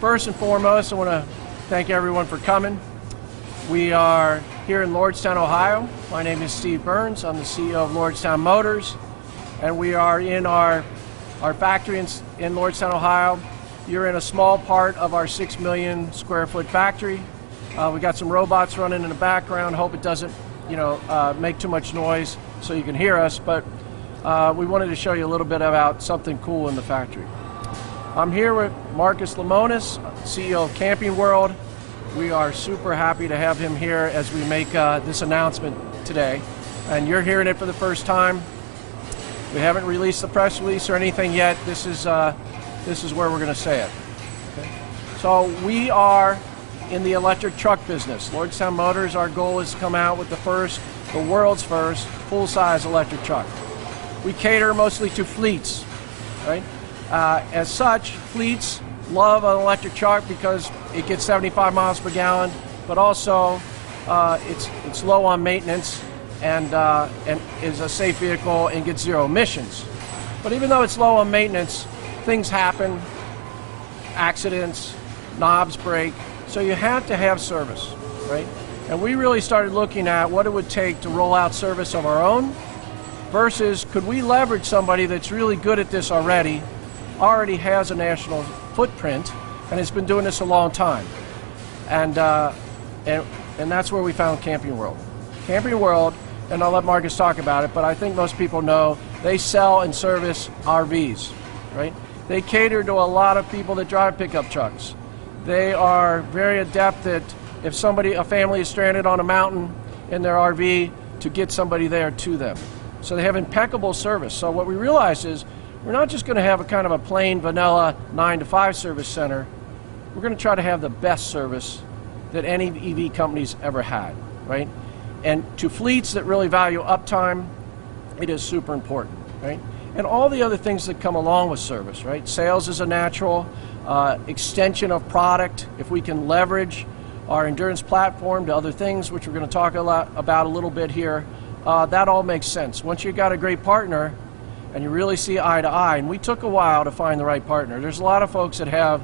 First and foremost, I want to thank everyone for coming. We are here in Lordstown, Ohio. My name is Steve Burns. I'm the CEO of Lordstown Motors, and we are in our factory in Lordstown, Ohio. You're in a small part of our 6 million square foot factory. We got some robots running in the background. Hope it doesn't, make too much noise so you can hear us, but we wanted to show you a little bit about something cool in the factory. I'm here with Marcus Lemonis, CEO of Camping World. We are super happy to have him here as we make this announcement today. And you're hearing it for the first time. We haven't released the press release or anything yet. This is where we're going to say it. Okay. So we are in the electric truck business. Lordstown Motors, our goal is to come out with the world's first full-size electric truck. We cater mostly to fleets, right? As such, fleets love an electric truck because it gets 75 miles per gallon, but also it's low on maintenance and is a safe vehicle and gets zero emissions. But even though it's low on maintenance, things happen, accidents, knobs break, so you have to have service, right? And we really started looking at what it would take to roll out service of our own versus could we leverage somebody that's really good at this already has a national footprint and has been doing this a long time. And that's where we found Camping World. Camping World, and I'll let Marcus talk about it, but I think most people know they sell and service RVs, right? They cater to a lot of people that drive pickup trucks. They are very adept at if a family is stranded on a mountain in their RV to get somebody there to them. So they have impeccable service. So what we realized is we're not just going to have a kind of a plain vanilla 9 to 5 service center. We're going to try to have the best service that any EV company's ever had, right? And to fleets that really value uptime, it is super important, right? And all the other things that come along with service, right? Sales is a natural extension of product. If we can leverage our endurance platform to other things, which we're going to talk about a little bit here, that all makes sense. Once you've got a great partner, and you really see eye to eye, and we took a while to find the right partner. There's a lot of folks that have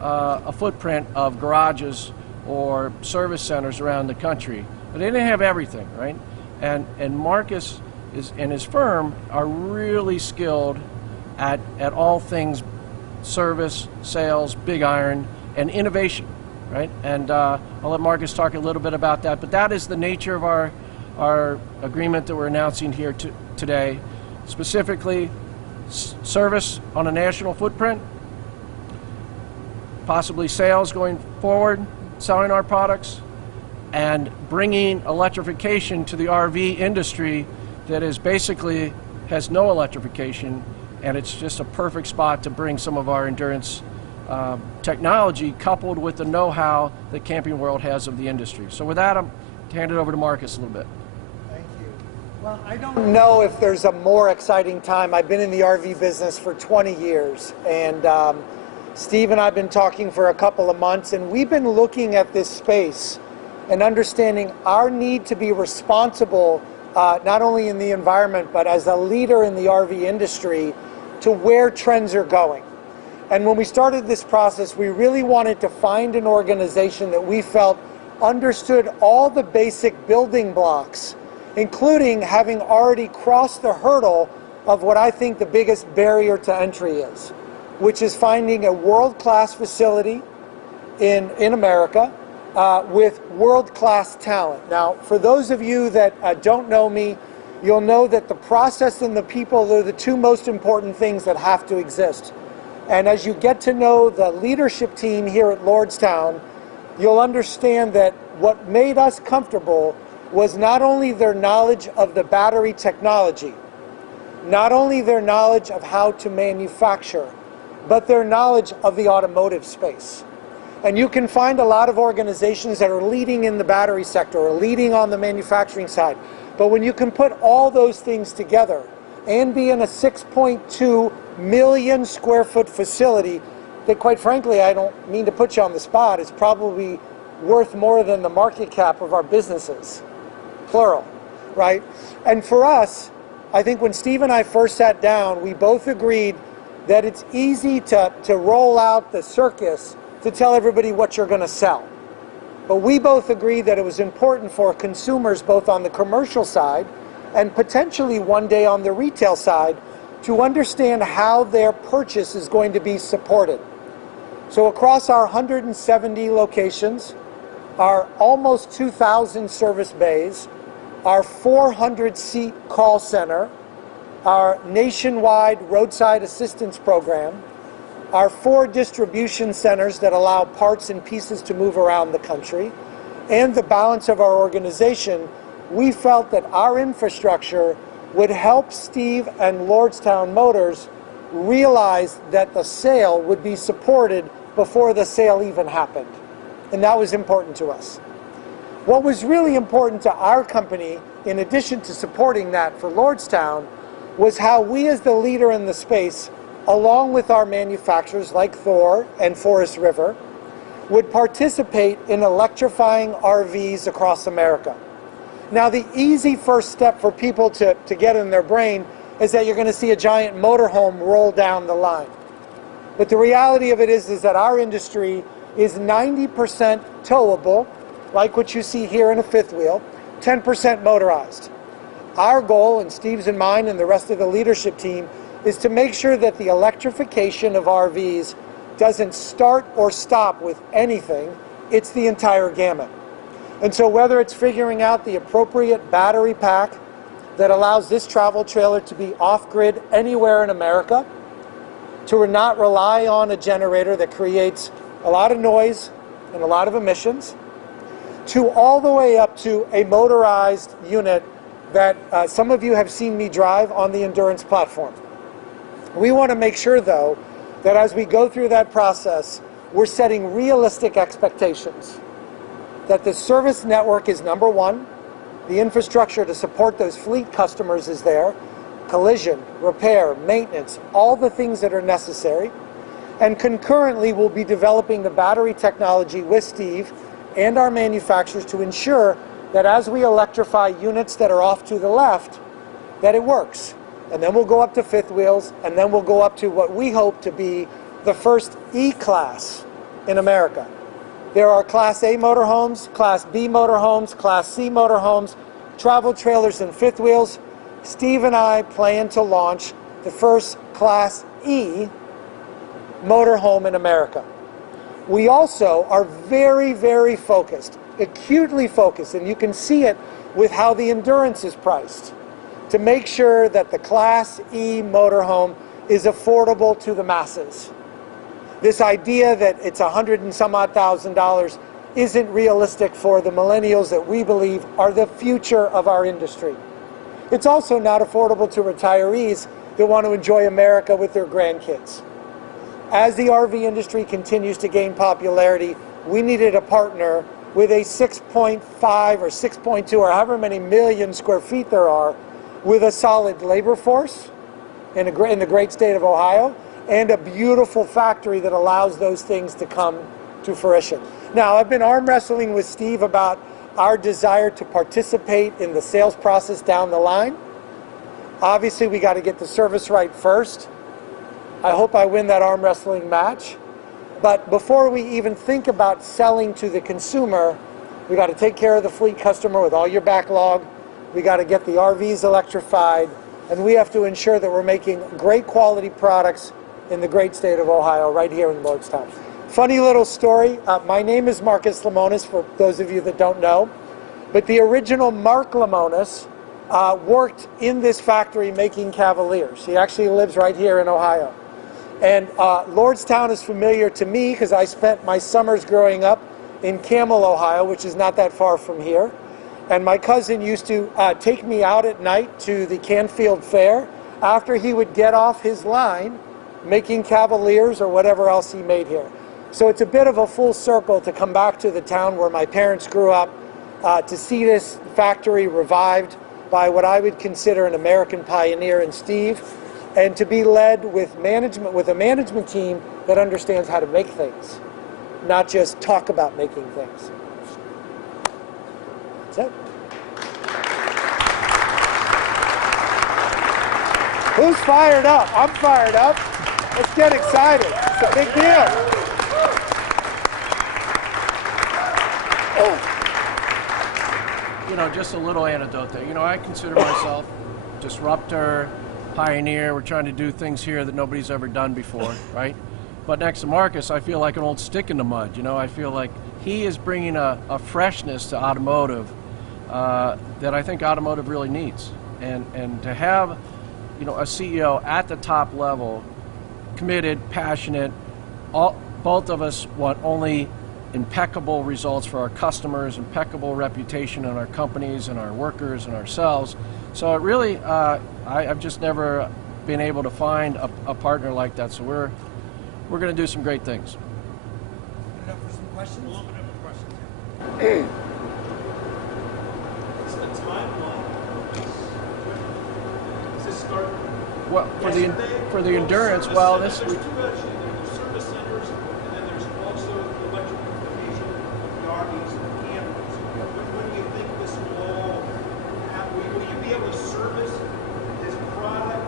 a footprint of garages or service centers around the country, but they didn't have everything, right? And Marcus and his firm are really skilled at all things service, sales, big iron, and innovation, right? And I'll let Marcus talk a little bit about that, but that is the nature of our agreement that we're announcing here today. Specifically, service on a national footprint, possibly sales going forward, selling our products, and bringing electrification to the RV industry that is basically has no electrification, and it's just a perfect spot to bring some of our endurance technology coupled with the know-how that Camping World has of the industry. So with that, I'm hand it over to Marcus a little bit. Well, I don't know if there's a more exciting time. I've been in the RV business for 20 years, and Steve and I have been talking for a couple of months, and we've been looking at this space and understanding our need to be responsible, not only in the environment, but as a leader in the RV industry to where trends are going. And when we started this process, we really wanted to find an organization that we felt understood all the basic building blocks, including having already crossed the hurdle of what I think the biggest barrier to entry is, which is finding a world-class facility in America with world-class talent. Now, for those of you that don't know me, you'll know that the process and the people are the two most important things that have to exist. And as you get to know the leadership team here at Lordstown, you'll understand that what made us comfortable was not only their knowledge of the battery technology, not only their knowledge of how to manufacture, but their knowledge of the automotive space. And you can find a lot of organizations that are leading in the battery sector or leading on the manufacturing side. But when you can put all those things together and be in a 6.2 million square foot facility that, quite frankly, I don't mean to put you on the spot, is probably worth more than the market cap of our businesses. Plural, right? And for us, I think when Steve and I first sat down, we both agreed that it's easy to roll out the circus to tell everybody what you're going to sell. But we both agreed that it was important for consumers, both on the commercial side and potentially one day on the retail side, to understand how their purchase is going to be supported. So across our 170 locations, our almost 2,000 service bays, our 400-seat call center, our nationwide roadside assistance program, our 4 distribution centers that allow parts and pieces to move around the country, and the balance of our organization, we felt that our infrastructure would help Steve and Lordstown Motors realize that the sale would be supported before the sale even happened. And that was important to us. What was really important to our company, in addition to supporting that for Lordstown, was how we as the leader in the space, along with our manufacturers like Thor and Forest River, would participate in electrifying RVs across America. Now, the easy first step for people to get in their brain is that you're going to see a giant motorhome roll down the line. But the reality of it is that our industry is 90% towable, like what you see here in a fifth wheel, 10% motorized. Our goal, and Steve's and mine and the rest of the leadership team, is to make sure that the electrification of RVs doesn't start or stop with anything. It's the entire gamut. And so whether it's figuring out the appropriate battery pack that allows this travel trailer to be off-grid anywhere in America, to not rely on a generator that creates a lot of noise and a lot of emissions, to all the way up to a motorized unit that some of you have seen me drive on the Endurance platform. We want to make sure, though, that as we go through that process, we're setting realistic expectations. That the service network is number one, the infrastructure to support those fleet customers is there, collision, repair, maintenance, all the things that are necessary. And concurrently, we'll be developing the battery technology with Steve and our manufacturers to ensure that as we electrify units that are off to the left, that it works. And then we'll go up to fifth wheels, and then we'll go up to what we hope to be the first E-Class in America. There are Class A motorhomes, Class B motorhomes, Class C motorhomes, travel trailers and fifth wheels. Steve and I plan to launch the first Class E motorhome in America. We also are very, very focused, acutely focused, and you can see it with how the Endurance is priced, to make sure that the Class E motorhome is affordable to the masses. This idea that it's $100 and some odd thousand isn't realistic for the millennials that we believe are the future of our industry. It's also not affordable to retirees that want to enjoy America with their grandkids. As the RV industry continues to gain popularity, we needed a partner with a 6.5 or 6.2 or however many million square feet there are, with a solid labor force in the great state of Ohio, and a beautiful factory that allows those things to come to fruition. Now, I've been arm wrestling with Steve about our desire to participate in the sales process down the line. Obviously, we got to get the service right first. I hope I win that arm wrestling match. But before we even think about selling to the consumer, we got to take care of the fleet customer with all your backlog. We got to get the RVs electrified, and we have to ensure that we're making great quality products in the great state of Ohio, right here in Lordstown. Funny little story. My name is Marcus Lemonis, for those of you that don't know. But the original Mark Lemonis worked in this factory making Cavaliers. He actually lives right here in Ohio. And Lordstown is familiar to me because I spent my summers growing up in Camel, Ohio, which is not that far from here. And my cousin used to take me out at night to the Canfield Fair after he would get off his line making Cavaliers or whatever else he made here. So it's a bit of a full circle to come back to the town where my parents grew up, to see this factory revived by what I would consider an American pioneer in Steve, and to be led with management, with a management team that understands how to make things, not just talk about making things. That's it. Who's fired up? I'm fired up. Let's get excited. It's a big deal. You know, just a little anecdote there. You know, I consider myself disruptor, pioneer. We're trying to do things here that nobody's ever done before, right? But next to Marcus, I feel like an old stick in the mud. You know, I feel like he is bringing a freshness to automotive that I think automotive really needs. And to have, you know, a CEO at the top level, committed, passionate, both of us want only impeccable results for our customers, impeccable reputation in our companies and our workers and ourselves. So it really, I've just never been able to find a partner like that. So we're going to do some great things. Open it up for some questions. We'll open it up for questions. What's the timeline? Does this start? Well, for the endurance, well, this there's two actually. There's service centers, and then there's also the electrification of the RVs and the campers. When do you think this will all happen? Will you be able to service this product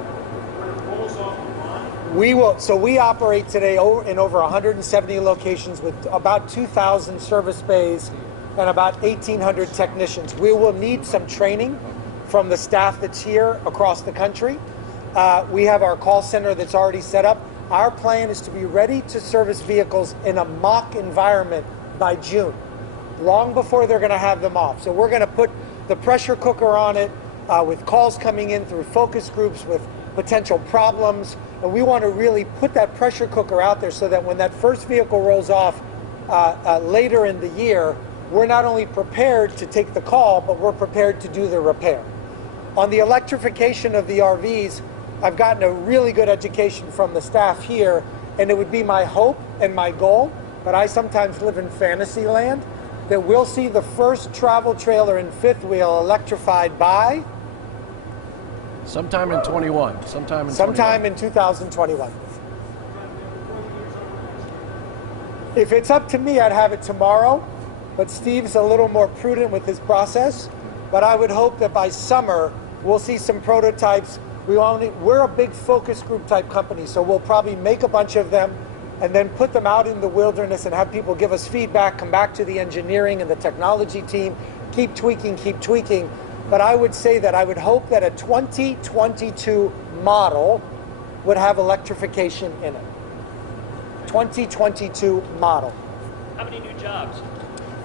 when it rolls off the line? We will. So we operate today in over 170 locations with about 2,000 service bays and about 1,800 technicians. We will need some training from the staff that's here across the country. We have our call center that's already set up. Our plan is to be ready to service vehicles in a mock environment by June, long before they're going to have them off. So we're going to put the pressure cooker on it with calls coming in through focus groups with potential problems. And we want to really put that pressure cooker out there so that when that first vehicle rolls off later in the year, we're not only prepared to take the call, but we're prepared to do the repair. On the electrification of the RVs, I've gotten a really good education from the staff here, and it would be my hope and my goal, but I sometimes live in fantasy land, that we'll see the first travel trailer and fifth wheel electrified by sometime in 21. Sometime in 2021. If it's up to me, I'd have it tomorrow, but Steve's a little more prudent with his process. But I would hope that by summer, we'll see some prototypes. We're a big focus group type company, so we'll probably make a bunch of them and then put them out in the wilderness and have people give us feedback, come back to the engineering and the technology team, keep tweaking. But I would say that I would hope that a 2022 model would have electrification in it. 2022 model. How many new jobs?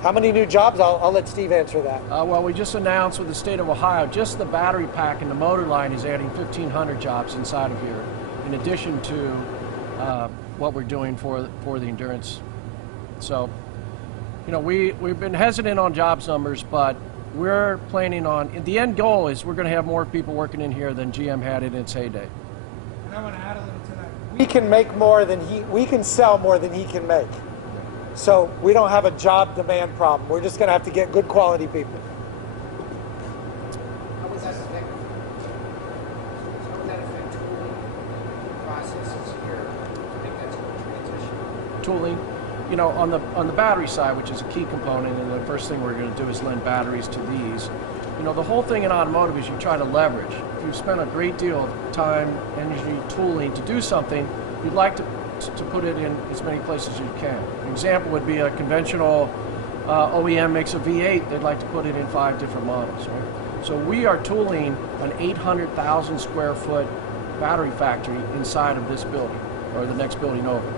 How many new jobs? I'll let Steve answer that. Well, we just announced with the state of Ohio, just the battery pack and the motor line is adding 1,500 jobs inside of here, in addition to what we're doing for the endurance. So, you know, we've been hesitant on jobs numbers, but we're planning on, the end goal is we're going to have more people working in here than GM had in its heyday. And I want to add a little to that. We can make more than we can sell more than he can make. So we don't have a job demand problem. We're just going to have to get good quality people. How would that affect tooling processes here to make that smooth transition? Tooling, you know, on the battery side, which is a key component, and the first thing we're going to do is lend batteries to these. You know, the whole thing in automotive is you try to leverage. If you've spent a great deal of time, energy, tooling to do something, you'd like to put it in as many places as you can. An example would be a conventional OEM makes a V8, they'd like to put it in 5 different models, right? So we are tooling an 800,000 square foot battery factory inside of this building, or the next building over.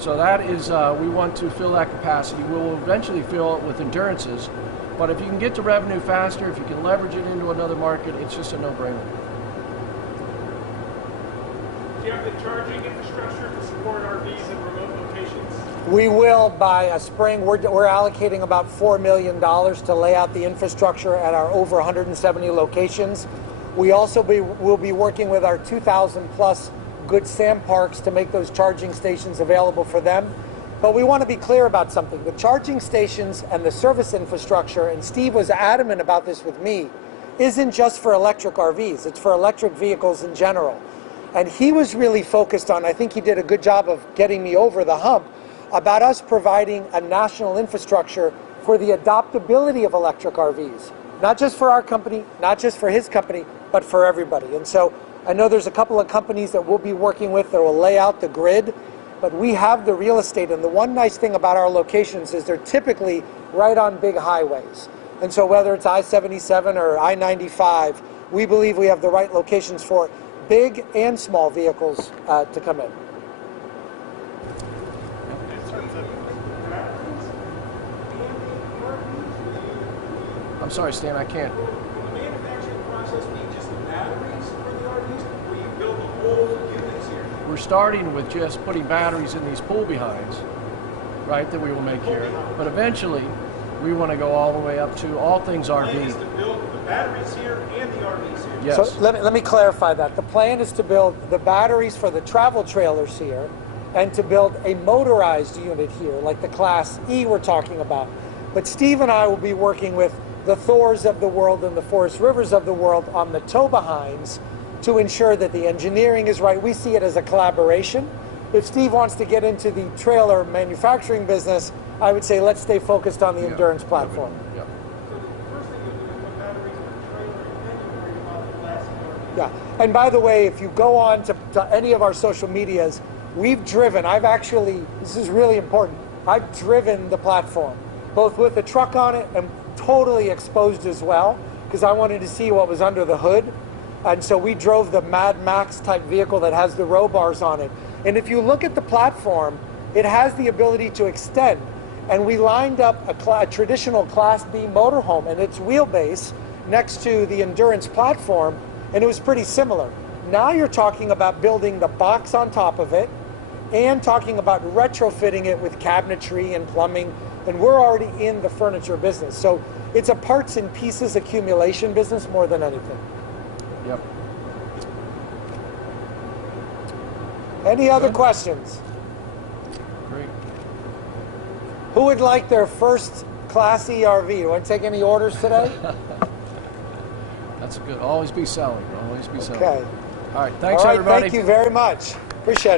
So that is, we want to fill that capacity. We'll eventually fill it with endurances, but if you can get to revenue faster, if you can leverage it into another market, it's just a no-brainer. Do you have the charging infrastructure to support RVs in remote locations? We will by spring. We're allocating about $4 million to lay out the infrastructure at our over 170 locations. We also will be working with our 2,000 plus Good Sam parks to make those charging stations available for them. But we want to be clear about something. The charging stations and the service infrastructure, and Steve was adamant about this with me, isn't just for electric RVs. It's for electric vehicles in general. And he was really focused on, I think he did a good job of getting me over the hump, about us providing a national infrastructure for the adoptability of electric RVs. Not just for our company, not just for his company, but for everybody. And so I know there's a couple of companies that we'll be working with that will lay out the grid, but we have the real estate. And the one nice thing about our locations is they're typically right on big highways. And so whether it's I-77 or I-95, we believe we have the right locations for big and small vehicles to come in. I'm sorry, Stan, I can't. Will the manufacturing process be just the batteries for the RVs, or you build the whole units here? We're starting with just putting batteries in these pull behinds, right, that we will make here. But eventually, we want to go all the way up to all things The plan is RV. to build the batteries here and the RVs here. Yes. So let me clarify that. The plan is to build the batteries for the travel trailers here and to build a motorized unit here, like the Class E we're talking about. But Steve and I will be working with the Thors of the world and the Forest Rivers of the world on the tow behinds to ensure that the engineering is right. We see it as a collaboration. If Steve wants to get into the trailer manufacturing business, I would say let's stay focused on the endurance platform. Yeah. So the first thing you'll do is put batteries in the trailer, and then you worry about the Class E RV. Yeah, and by the way, if you go on to any of our social medias, we've driven, this is really important, I've driven the platform, both with the truck on it and totally exposed as well, because I wanted to see what was under the hood. And so we drove the Mad Max type vehicle that has the row bars on it. And if you look at the platform, it has the ability to extend. And we lined up a traditional Class B motorhome and its wheelbase next to the endurance platform, and it was pretty similar. Now you're talking about building the box on top of it and talking about retrofitting it with cabinetry and plumbing, and we're already in the furniture business. So it's a parts and pieces accumulation business more than anything. Yep. Any other questions? Great. Who would like their first Class E RV? Do you want to take any orders today? That's good. Always be selling. Always be selling. Okay. All right. Thanks, All right, everybody. thank you very much. Appreciate it.